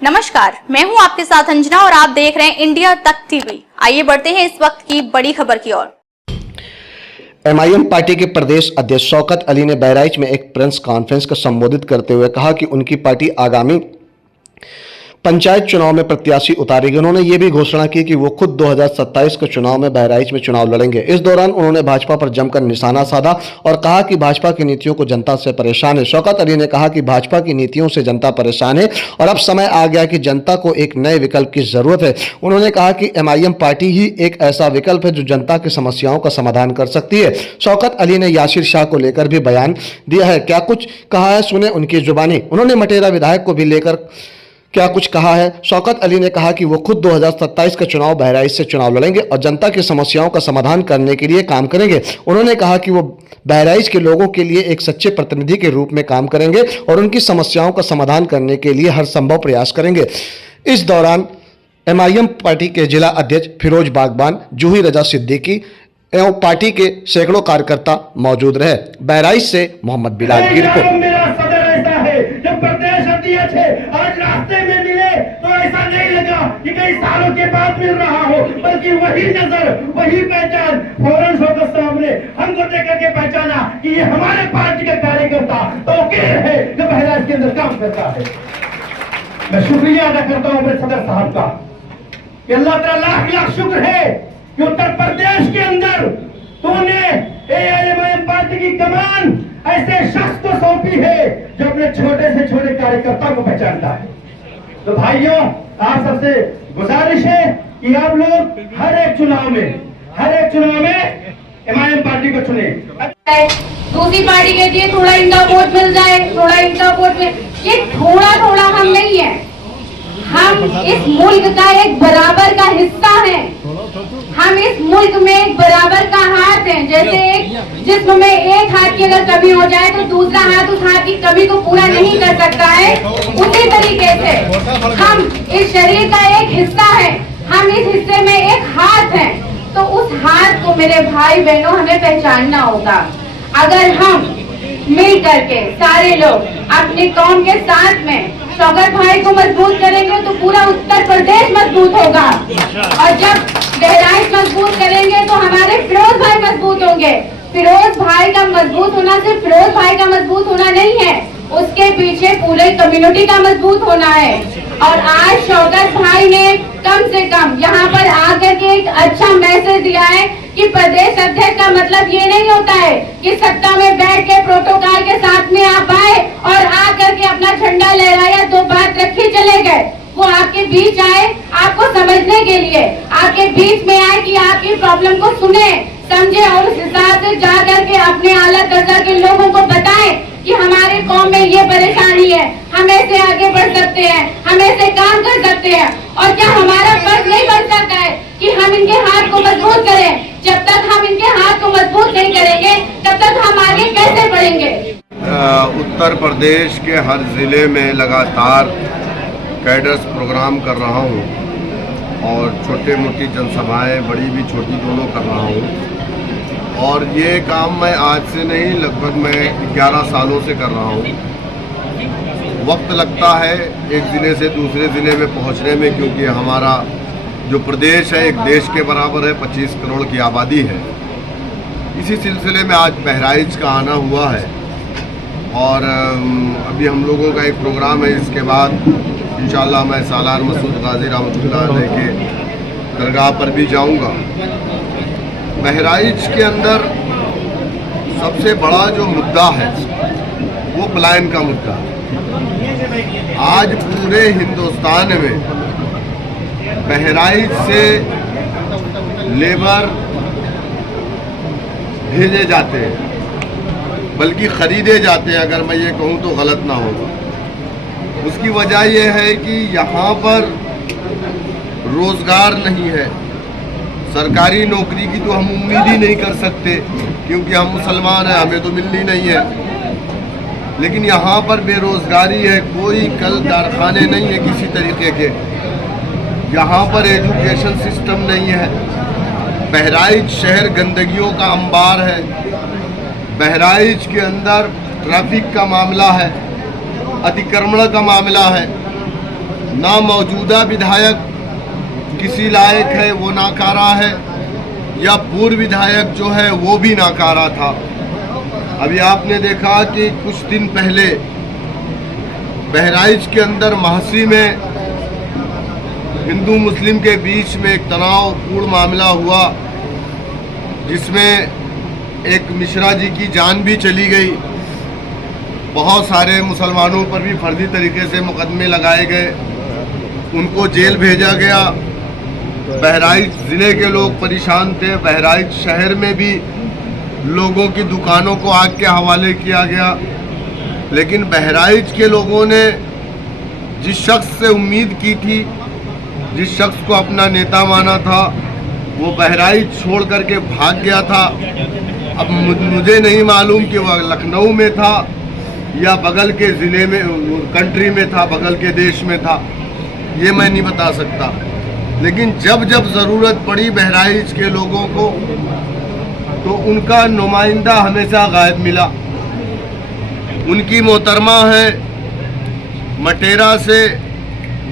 नमस्कार, मैं हूं आपके साथ अंजना और आप देख रहे हैं इंडिया तक टीवी। आइए बढ़ते हैं इस वक्त की बड़ी खबर की ओर। एमआईएम पार्टी के प्रदेश अध्यक्ष शौकत अली ने बहराइच में एक प्रेस कॉन्फ्रेंस को संबोधित करते हुए कहा कि उनकी पार्टी आगामी पंचायत चुनाव में प्रत्याशी उतारेगी। उन्होंने ये भी घोषणा की कि वो खुद 2027 के चुनाव में बहराइच में चुनाव लड़ेंगे। इस दौरान उन्होंने भाजपा पर जमकर निशाना साधा और कहा कि भाजपा की नीतियों को जनता से परेशान है। शौकत अली ने कहा कि भाजपा की नीतियों से जनता परेशान है और अब समय आ गया कि जनता को एक नए विकल्प की जरूरत है। उन्होंने कहा कि एमआईएम पार्टी ही एक ऐसा विकल्प है जो जनता की समस्याओं का समाधान कर सकती है। शौकत अली ने यासिर शाह को लेकर भी बयान दिया है। क्या कुछ कहा है, सुने उनकी जुबानी। उन्होंने मटेरा विधायक को भी लेकर क्या कुछ कहा है। शौकत अली ने कहा कि वो खुद 2027 का चुनाव बहराइच से चुनाव लड़ेंगे और जनता की समस्याओं का समाधान करने के लिए काम करेंगे। उन्होंने कहा कि वो बहराइच के लोगों के लिए एक सच्चे प्रतिनिधि के रूप में काम करेंगे और उनकी समस्याओं का समाधान करने के लिए हर संभव प्रयास करेंगे। इस दौरान एमआईएम पार्टी के जिला अध्यक्ष फिरोज बागबान, जूही रजा सिद्दीकी एवं पार्टी के सैकड़ों कार्यकर्ता मौजूद रहे। बहराइच से मोहम्मद बिलाल की रिपोर्ट। जब प्रदेश अध्यक्ष है आज रास्ते में मिले तो ऐसा नहीं लगा कि कई सालों के बाद मिल रहा हो, बल्कि वही नजर, वही पहचान फौरन शौकत साहब ने हमको देख करके पहचाना कि ये हमारे पार्टी का कार्यकर्ता तौकीर है जो बहराइच के अंदर काम करता है। मैं शुक्रिया अदा करता हूँ अपने सदर साहब का कि अल्लाह ताला लाख लाख शुक्र है कि उत्तर प्रदेश के अंदर तूने एआईएमआईएम पार्टी की कमान ऐसे शख्स को सौंपी है जो अपने छोटे से छोटे कार्यकर्ता को पहचानता है। तो भाइयों, आप सबसे गुजारिश है कि आप लोग हर एक चुनाव में एमआईएम पार्टी को चुने। दूसरी पार्टी कहती है थोड़ा इनका वोट मिल जाए, थोड़ा इनका वोट मिल, ये थोड़ा हम नहीं है, हम इस मुल्क का एक बराबर का हिस्सा है। हम इस मुल्क में एक बराबर का हाथ है। जैसे एक जिस्म में एक हाथ की अगर कमी हो जाए तो दूसरा हाथ उस हाथ की कमी को पूरा नहीं कर सकता है, उसी तरीके से हम इस शरीर का एक हिस्सा है, हम इस हिस्से में एक हाथ है। तो उस हाथ को मेरे भाई बहनों हमें पहचानना होगा। अगर हम मिल करके सारे लोग अपनी कौम के साथ में शौकत भाई को मजबूत करेंगे तो पूरा उत्तर प्रदेश मजबूत होगा, और जब बहराइच मजबूत करेंगे तो हमारे फिरोज भाई मजबूत होंगे। फिरोज भाई का मजबूत होना सिर्फ फिरोज भाई का मजबूत होना नहीं है, उसके पीछे पूरे कम्युनिटी का मजबूत होना है। और आज शौकत भाई ने कम से कम यहाँ पर आकर के एक अच्छा मैसेज दिया है कि प्रदेश अध्यक्ष का मतलब ये नहीं होता है कि सत्ता में बैठ के प्रोटोकॉल के साथ में आप आए और आकर के अपना झंडा लहराया, दो बात रखी चले गए। वो आपके बीच आए आपको समझने के लिए, आपके बीच में आए कि आपकी प्रॉब्लम को सुने, समझे और उस हिसाब से जा करके अपने आला दर्जा के लोगों को बताएं कि हमारे कौम में ये परेशानी है, हम ऐसे आगे बढ़ सकते हैं, हम ऐसे काम कर सकते हैं। और क्या हमारा फर्ज नहीं बन सकता है कि हम इनके हाथ को मजबूत करें? जब तक हम इनके हाथ को मजबूत नहीं करेंगे तब तक हम आगे कैसे बढ़ेंगे? उत्तर प्रदेश के हर जिले में लगातार कैडर्स प्रोग्राम कर रहा हूँ और छोटे मोटी जनसभाएं, बड़ी भी छोटी दोनों कर रहा हूँ। और ये काम मैं आज से नहीं, लगभग मैं 11 सालों से कर रहा हूँ। वक्त लगता है एक ज़िले से दूसरे ज़िले में पहुँचने में, क्योंकि हमारा जो प्रदेश है एक देश के बराबर है, 25 करोड़ की आबादी है। इसी सिलसिले में आज बहराइच का आना हुआ है और अभी हम लोगों का एक प्रोग्राम है। इसके बाद इंशाअल्लाह मैं सालार मसूद गाजी रहमतुल्लाह अलैह के दरगाह पर भी जाऊंगा। बहराइच के अंदर सबसे बड़ा जो मुद्दा है वो पलायन का मुद्दा है। आज पूरे हिंदुस्तान में बहराइच से लेबर भेजे जाते हैं, बल्कि खरीदे जाते हैं, अगर मैं ये कहूँ तो गलत ना होगा। उसकी वजह यह है कि यहाँ पर रोज़गार नहीं है। सरकारी नौकरी की तो हम उम्मीद ही नहीं कर सकते क्योंकि हम मुसलमान हैं, हमें तो मिलनी नहीं है। लेकिन यहाँ पर बेरोज़गारी है, कोई कल कारखाने नहीं है किसी तरीके के। यहाँ पर एजुकेशन सिस्टम नहीं है। बहराइच शहर गंदगियों का अंबार है। बहराइच के अंदर ट्रैफिक का मामला है, अतिक्रमण का मामला है। ना मौजूदा विधायक किसी लायक है, वो नाकारा है, या पूर्व विधायक जो है वो भी नाकारा था। अभी आपने देखा कि कुछ दिन पहले बहराइच के अंदर महासी में हिंदू मुस्लिम के बीच में एक तनावपूर्ण मामला हुआ, जिसमें एक मिश्रा जी की जान भी चली गई। बहुत सारे मुसलमानों पर भी फर्जी तरीके से मुकदमे लगाए गए, उनको जेल भेजा गया। बहराइच ज़िले के लोग परेशान थे। बहराइच शहर में भी लोगों की दुकानों को आग के हवाले किया गया। लेकिन बहराइच के लोगों ने जिस शख्स से उम्मीद की थी, जिस शख्स को अपना नेता माना था, वो बहराइच छोड़ करके भाग गया था। अब मुझे नहीं मालूम कि वह लखनऊ में था या बगल के ज़िले में, कंट्री में था, बगल के देश में था, ये मैं नहीं बता सकता। लेकिन जब जब ज़रूरत पड़ी बहराइच के लोगों को, तो उनका नुमाइंदा हमेशा गायब मिला। उनकी मोहतरमा है, मटेरा से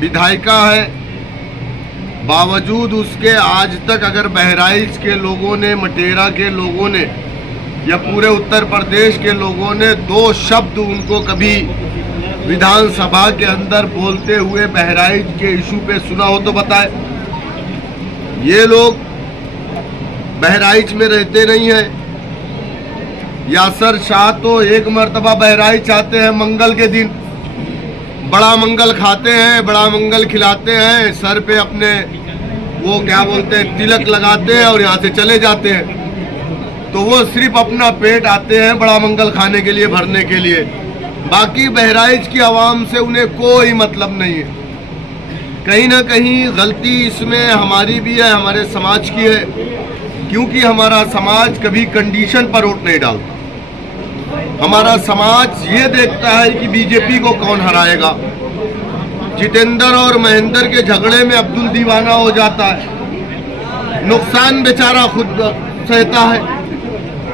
विधायिका है, बावजूद उसके आज तक अगर बहराइच के लोगों ने, मटेरा के लोगों ने या पूरे उत्तर प्रदेश के लोगों ने दो शब्द उनको कभी विधानसभा के अंदर बोलते हुए बहराइच के इशू पे सुना हो तो बताए। ये लोग बहराइच में रहते नहीं हैं। यासर शाह तो एक मर्तबा बहराइच आते हैं मंगल के दिन, बड़ा मंगल खाते हैं, बड़ा मंगल खिलाते हैं, सर पे अपने वो क्या बोलते हैं तिलक लगाते हैं और यहाँ से चले जाते हैं। तो वो सिर्फ अपना पेट आते हैं बड़ा मंगल खाने के लिए, भरने के लिए। बाकी बहराइच की आवाम से उन्हें कोई मतलब नहीं है। कहीं ना कहीं गलती इसमें हमारी भी है, हमारे समाज की है, क्योंकि हमारा समाज कभी कंडीशन पर वोट नहीं डालता। हमारा समाज ये देखता है कि बीजेपी को कौन हराएगा। जितेंद्र और महेंद्र के झगड़े में अब्दुल दीवाना हो जाता है, नुकसान बेचारा खुद सहता है।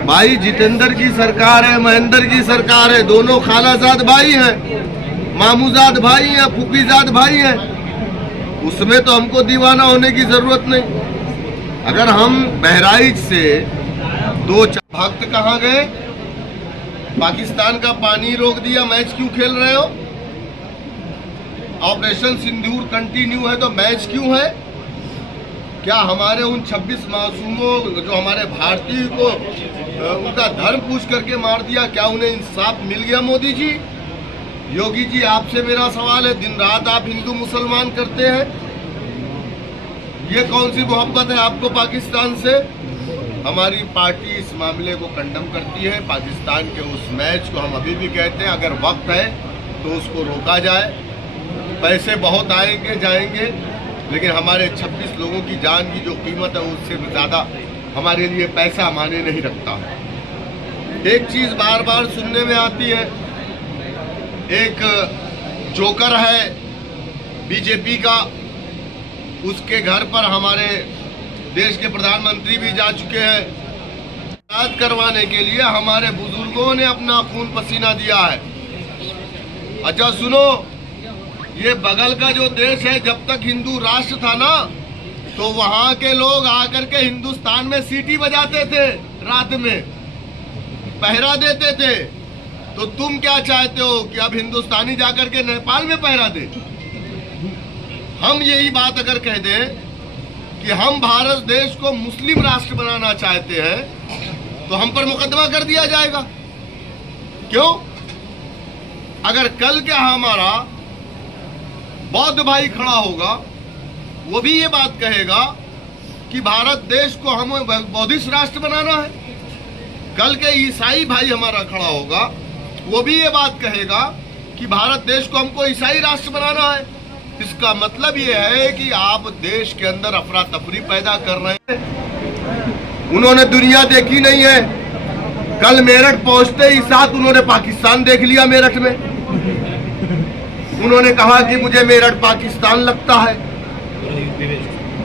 भाई जितेंद्र की सरकार है, महेंद्र की सरकार है, दोनों खालाजाद भाई हैं, मामूजाद भाई हैं, फूफीजाद भाई हैं, उसमें तो हमको दीवाना होने की जरूरत नहीं। अगर हम बहराइच से दो भक्त कहाँ गए? पाकिस्तान का पानी रोक दिया, मैच क्यों खेल रहे हो? ऑपरेशन सिंदूर कंटिन्यू है तो मैच क्यों है? क्या हमारे उन 26 मासूमों जो हमारे भारतीय को उनका धर्म पूछ करके मार दिया, क्या उन्हें इंसाफ मिल गया? मोदी जी, योगी जी, आपसे मेरा सवाल है, दिन रात आप हिंदू मुसलमान करते हैं, ये कौन सी मोहब्बत है आपको पाकिस्तान से? हमारी पार्टी इस मामले को कंडम करती है। पाकिस्तान के उस मैच को हम अभी भी कहते हैं, अगर वक्त है तो उसको रोका जाए। पैसे बहुत आएंगे जाएंगे, लेकिन हमारे 26 लोगों की जान की जो कीमत है उससे ज़्यादा हमारे लिए पैसा माने नहीं रखता। एक चीज़ बार बार सुनने में आती है, एक जोकर है बीजेपी का, उसके घर पर हमारे देश के प्रधानमंत्री भी जा चुके हैं। इलाज करवाने के लिए हमारे बुजुर्गों ने अपना खून पसीना दिया है। अच्छा सुनो, ये बगल का जो देश है, जब तक हिंदू राष्ट्र था ना, तो वहां के लोग आकर के हिंदुस्तान में सीटी बजाते थे, रात में पहरा देते थे। तो तुम क्या चाहते हो कि अब हिंदुस्तानी जाकर के नेपाल में पहरा दे? हम यही बात अगर कह दें कि हम भारत देश को मुस्लिम राष्ट्र बनाना चाहते हैं, तो हम पर मुकदमा कर दिया जाएगा। क्यों? अगर कल क्या हमारा बौद्ध भाई खड़ा होगा, वो भी ये बात कहेगा कि भारत देश को हमें बौद्धिस्ट राष्ट्र बनाना है। कल के ईसाई भाई हमारा खड़ा होगा, वो भी ये बात कहेगा कि भारत देश को हमको ईसाई राष्ट्र बनाना है। इसका मतलब ये है कि आप देश के अंदर अफरा तफरी पैदा कर रहे हैं। उन्होंने दुनिया देखी नहीं है। कल मेरठ पहुंचते ही साथ उन्होंने पाकिस्तान देख लिया। मेरठ में उन्होंने कहा कि मुझे मेरठ पाकिस्तान लगता है,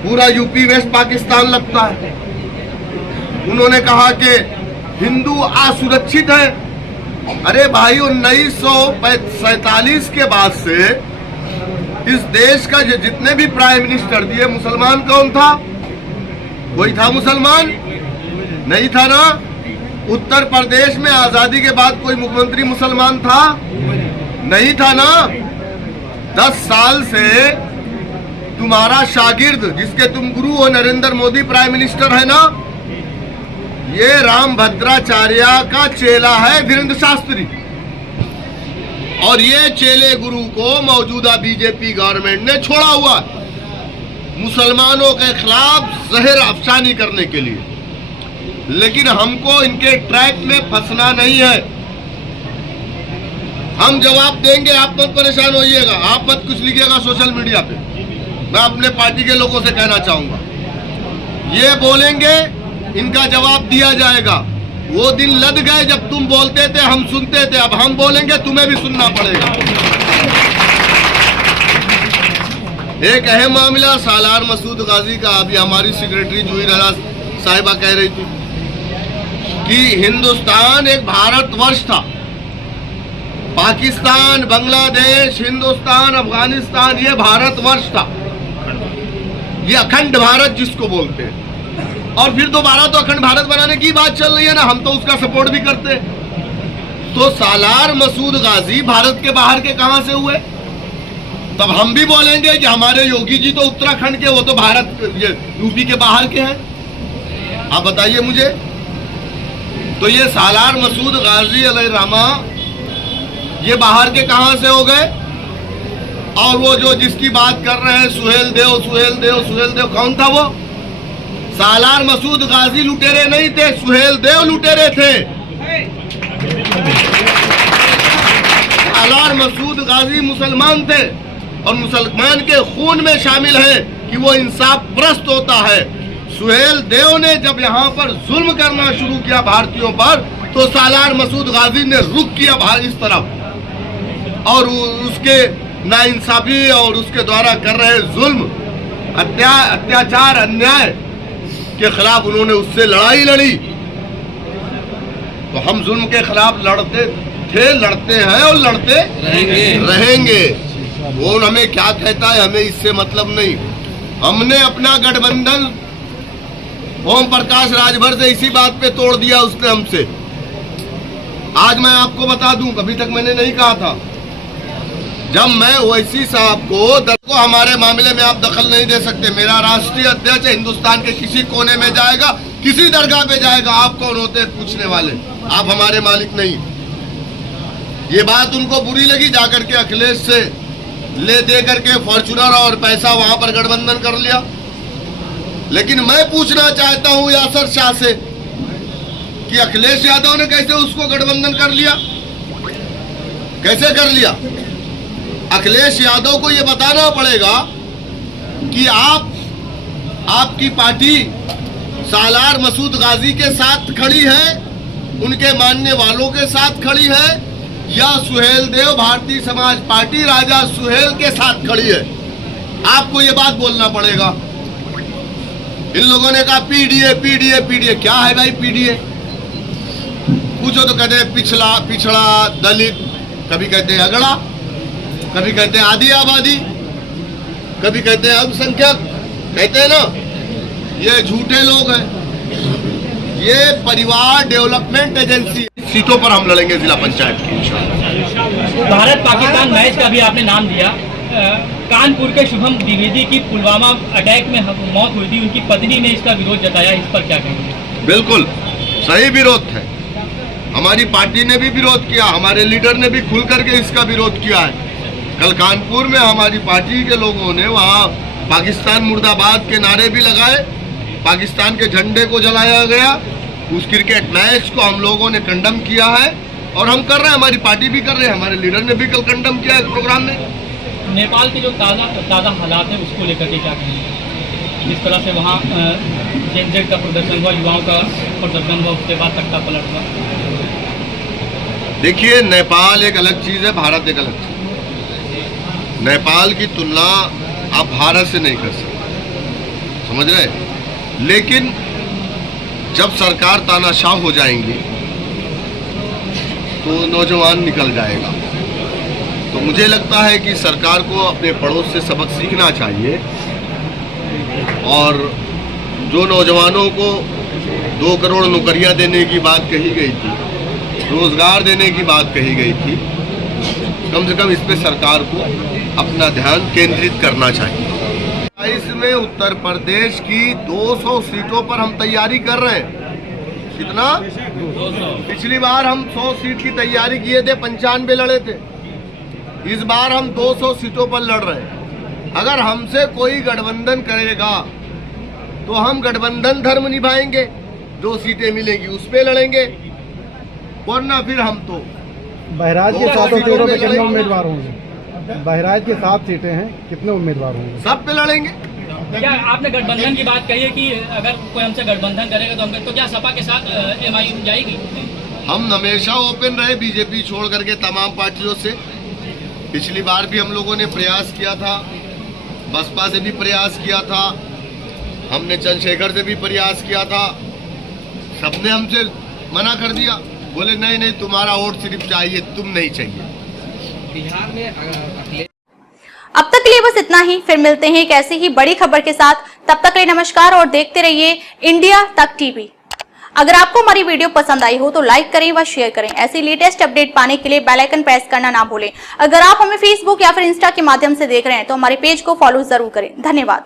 पूरा यूपी वेस्ट पाकिस्तान लगता है। उन्होंने कहा कि हिंदू असुरक्षित है। अरे भाई, 1947 के बाद से इस देश का जितने भी प्राइम मिनिस्टर दिए, मुसलमान कौन था? कोई था मुसलमान? नहीं था ना। उत्तर प्रदेश में आजादी के बाद कोई मुख्यमंत्री मुसलमान था? नहीं था ना। 10 साल से तुम्हारा शागिर्द, जिसके तुम गुरु हो, नरेंद्र मोदी प्राइम मिनिस्टर है ना, ये राम भद्राचार्य का चेला है वीरेंद्र शास्त्री। और ये चेले गुरु को मौजूदा बीजेपी गवर्नमेंट ने छोड़ा हुआ मुसलमानों के खिलाफ जहर अफसानी करने के लिए। लेकिन हमको इनके ट्रैक में फंसना नहीं है। हम जवाब देंगे, आप मत परेशान होइएगा, आप मत कुछ लिखिएगा सोशल मीडिया पे। मैं अपने पार्टी के लोगों से कहना चाहूंगा, ये बोलेंगे, इनका जवाब दिया जाएगा। वो दिन लद गए जब तुम बोलते थे, हम सुनते थे। अब हम बोलेंगे, तुम्हें भी सुनना पड़ेगा। एक अहम मामला सालार मसूद गाजी का, अभी हमारी सेक्रेटरी जूही रजा साहिबा कह रही थी कि हिंदुस्तान एक भारतवर्ष था। पाकिस्तान, बांग्लादेश, हिंदुस्तान, अफगानिस्तान, ये भारतवर्ष था। ये अखंड भारत जिसको बोलते हैं। और फिर दोबारा तो अखंड भारत बनाने की बात चल रही है ना, हम तो उसका सपोर्ट भी करते। तो सालार मसूद गाजी भारत के बाहर के कहां से हुए? तब हम भी बोलेंगे कि हमारे योगी जी तो उत्तराखंड के, वो तो भारत, ये यूपी के बाहर के हैं। आप बताइए मुझे। तो ये सालार मसूद गाजी अलैहिर्रहमा ये बाहर के कहां से हो गए? और वो जो जिसकी बात कर रहे हैं सुहेल देव, सुहेल देव, सुहेल देव, कौन था वो? सालार मसूद गाजी लुटेरे नहीं थे, सुहेल देव लुटेरे थे। सालार मसूद गाजी मुसलमान थे और मुसलमान के खून में शामिल है कि वो इंसाफ परस्त होता है। सुहेल देव ने जब यहाँ पर जुल्म करना शुरू किया भारतीयों पर, तो सालार मसूद गाजी ने रुख किया इस तरफ, और उसके नाइंसाफी और उसके द्वारा कर रहे जुल्म, अत्याचार, अन्याय के खिलाफ उन्होंने उससे लड़ाई लड़ी। तो हम जुल्म के खिलाफ लड़ते थे, लड़ते हैं और लड़ते रहेंगे। वो हमें क्या कहता है, हमें इससे मतलब नहीं। हमने अपना गठबंधन ओम प्रकाश राजभर से इसी बात पे तोड़ दिया उसने हमसे। आज मैं आपको बता दूं, कभी तक मैंने नहीं कहा था, जब मैं ओवैसी साहब को हमारे मामले में आप दखल नहीं दे सकते। मेरा राष्ट्रीय अध्यक्ष हिंदुस्तान के किसी कोने में जाएगा, किसी दरगाह पे जाएगा, आप कौन होते हैं पूछने वाले? आप हमारे मालिक नहीं। ये बात उनको बुरी लगी, जाकर के अखिलेश से ले दे करके फॉर्चूनर और पैसा वहां पर गठबंधन कर लिया। लेकिन मैं पूछना चाहता हूं यासर शाह से कि अखिलेश यादव ने कैसे उसको गठबंधन कर लिया? कैसे कर लिया? अखिलेश यादव को यह बताना पड़ेगा कि आपकी पार्टी सालार मसूद गाजी के साथ खड़ी है, उनके मानने वालों के साथ खड़ी है, या सुहेल देव भारतीय समाज पार्टी राजा सुहेल के साथ खड़ी है। आपको ये बात बोलना पड़ेगा। इन लोगों ने कहा पीडीए पीडीए पीडीए। क्या है भाई पीडीए? पूछो तो कहते हैं पिछड़ा दलित, कभी कहते हैं अगड़ा, कभी कहते हैं आधी आबादी, कभी कहते हैं अल्पसंख्यक, कहते हैं ना। ये झूठे लोग हैं। ये परिवार डेवलपमेंट एजेंसी। सीटों पर हम लड़ेंगे जिला पंचायत की। भारत पाकिस्तान मैच का भी आपने नाम दिया। कानपुर के शुभम द्विवेदी की पुलवामा अटैक में मौत हुई थी, उनकी पत्नी ने इसका विरोध जताया, इस पर क्या कहेंगे? बिल्कुल सही विरोध है। हमारी पार्टी ने भी विरोध किया, हमारे लीडर ने भी खुल करके इसका विरोध किया है। कल कानपुर में हमारी पार्टी के लोगों ने वहाँ पाकिस्तान मुर्दाबाद के नारे भी लगाए, पाकिस्तान के झंडे को जलाया गया। उस क्रिकेट मैच को हम लोगों ने कंडम किया है और हम कर रहे हैं, हमारी पार्टी भी कर रहे हैं, हमारे लीडर ने भी कल कंडम किया है प्रोग्राम में। नेपाल के जो ताज़ा हालात है उसको लेकर के क्या कहेंगे? जिस तरह से वहाँ जेनजेड का प्रदर्शन हुआ, युवाओं का प्रदर्शन हुआ, उसके बाद तख्ता पलट हुआ। देखिए, नेपाल एक अलग चीज़ है, भारत एक अलग चीज़। नेपाल की तुलना आप भारत से नहीं कर सकते, समझ रहे? लेकिन जब सरकार तानाशाह हो जाएंगी तो नौजवान निकल जाएगा। तो मुझे लगता है कि सरकार को अपने पड़ोस से सबक सीखना चाहिए और जो नौजवानों को 2 करोड़ नौकरियां देने की बात कही गई थी, रोजगार देने की बात कही गई थी, कम से कम इस पे सरकार को अपना ध्यान केंद्रित करना चाहिए। इसमें उत्तर प्रदेश की 200 सीटों पर हम तैयारी कर रहे हैं। कितना? 200। पिछली बार हम 100 सीट की तैयारी किए थे, 95 लड़े थे। इस बार हम 200 सीटों पर लड़ रहे हैं। अगर हमसे कोई गठबंधन करेगा तो हम गठबंधन धर्म निभाएंगे, 2 सीटें मिलेंगी उस पे लड़ेंगे, वरना फिर हम तो बहराइच के 7 सीटों पे कितने उम्मीदवार होंगे? बहराइच के 7 सीटें हैं, कितने उम्मीदवार होंगे? सब पे लड़ेंगे। क्या आपने गठबंधन की बात कही है कि अगर कोई हमसे गठबंधन करेगा तो हम, तो क्या सपा के साथ एमआईएम जाएगी? हम हमेशा ओपन रहे बीजेपी छोड़ करके तमाम पार्टियों से। पिछली बार भी हम लोगों ने प्रयास किया था, बसपा से भी प्रयास किया था, हमने चंद्रशेखर से भी प्रयास किया था, सबने हमसे मना कर दिया, बोले नहीं नहीं तुम्हारा वोट सिर्फ चाहिए, तुम नहीं चाहिए। बिहार में अब तक के लिए बस इतना ही, फिर मिलते हैं एक ऐसी ही बड़ी खबर के साथ। तब तक के लिए नमस्कार और देखते रहिए इंडिया तक टीवी। अगर आपको हमारी वीडियो पसंद आई हो तो लाइक करें व शेयर करें। ऐसी लेटेस्ट अपडेट पाने के लिए बेल आइकन प्रेस करना ना भूलें। अगर आप हमें फेसबुक या फिर इंस्टा के माध्यम से देख रहे हैं तो हमारे पेज को फॉलो जरूर करें। धन्यवाद।